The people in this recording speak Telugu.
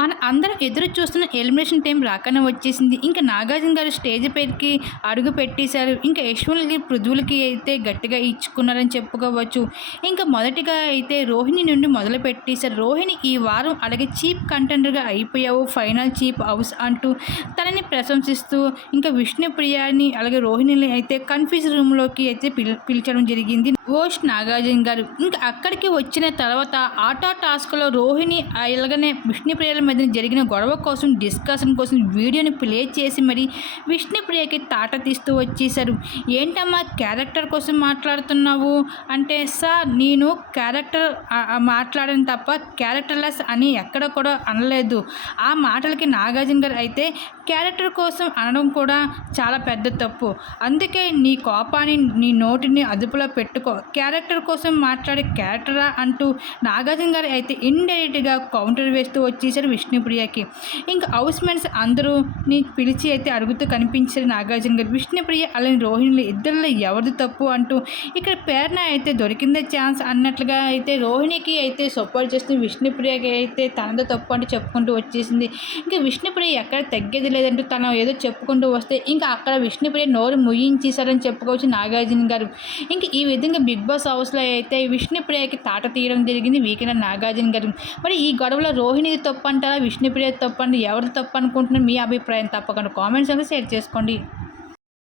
మన అందరం ఎదురు చూస్తున్న ఎలిమినేషన్ టైం రాకనే వచ్చేసింది. ఇంకా నాగార్జున గారు స్టేజ్ పైకి అడుగు పెట్టేశారు. ఇంకా యశ్వంత్కి పృథువులకి అయితే గట్టిగా ఇచ్చుకున్నారని చెప్పుకోవచ్చు. ఇంకా మొదటిగా అయితే రోహిణి నుండి మొదలు పెట్టేశారు. రోహిణి ఈ వారం అలాగే చీప్ కంటెండర్గా అయిపోయావు. ఫైనల్ చీప్ హౌస్ అంటూ తనని ప్రశంసిస్తూ ఇంకా విష్ణుప్రియాని అలాగే రోహిణిని అయితే కన్ఫ్యూజ్ రూమ్లోకి అయితే పిల్ పిలిచడం జరిగింది. ఓష్ నాగార్జున గారు. ఇంకా అక్కడికి వచ్చిన తర్వాత ఆటా టాస్క్లో రోహిణి అలాగనే విష్ణుప్రియల మధ్య జరిగిన గొడవ కోసం డిస్కషన్ కోసం వీడియోని ప్లే చేసి మరి విష్ణుప్రియకి తాట తీస్తూ వచ్చేసారు ఏంటమ్మా క్యారెక్టర్ కోసం మాట్లాడుతున్నావు? అంటే సార్ నేను క్యారెక్టర్ మాట్లాడను తప్ప క్యారెక్టర్లెస్ అని ఎక్కడ కూడా అనలేదు. ఆ మాటలకి నాగార్జున గారు అయితే క్యారెక్టర్ కోసం అనడం కూడా చాలా పెద్ద తప్పు. అందుకే నీ కోపాన్ని నీ నోటిని అదుపులో పెట్టుకో. క్యారెక్టర్ కోసం మాట్లాడే క్యారెక్టరా అంటూ నాగార్జున గారు అయితే ఇండైరెక్ట్గా కౌంటర్ వేస్తూ వచ్చేసారు విష్ణుప్రియకి. ఇంకా హౌస్ మెంట్స్ అందరూ నీ పిలిచి అయితే అడుగుతూ కనిపించారు నాగార్జున గారు. విష్ణుప్రియ అలానే రోహిణులు ఇద్దరిలో ఎవరిది తప్పు అంటూ ఇక్కడ ప్రేరణ అయితే దొరికిందే ఛాన్స్ అన్నట్లుగా అయితే రోహిణికి అయితే సపోర్ట్ చేస్తుంది విష్ణుప్రియకి అయితే తనదో తప్పు అంటూ చెప్పుకుంటూ వచ్చేసింది. ఇంకా విష్ణుప్రియ ఎక్కడ తగ్గేది లేదంటూ తను ఏదో చెప్పుకుంటూ వస్తే ఇంకా అక్కడ విష్ణుప్రియ నోరు ముయించేశారని చెప్పుకోవచ్చు నాగార్జున గారు. ఇంకా ఈ విధంగా బిగ్ బాస్ హౌస్లో అయితే విష్ణుప్రియకి తాట తీయడం జరిగింది. వీకెండ్ నాగార్జున గారు మరి ఈ గొడవలో రోహిణిది తప్పు అంటారా? విష్ణుప్రియ తప్పు అంటే ఎవరిది తప్పు అనుకుంటున్నారు? మీ అభిప్రాయం తప్పకుండా కామెంట్స్ అనేది షేర్ చేసుకోండి.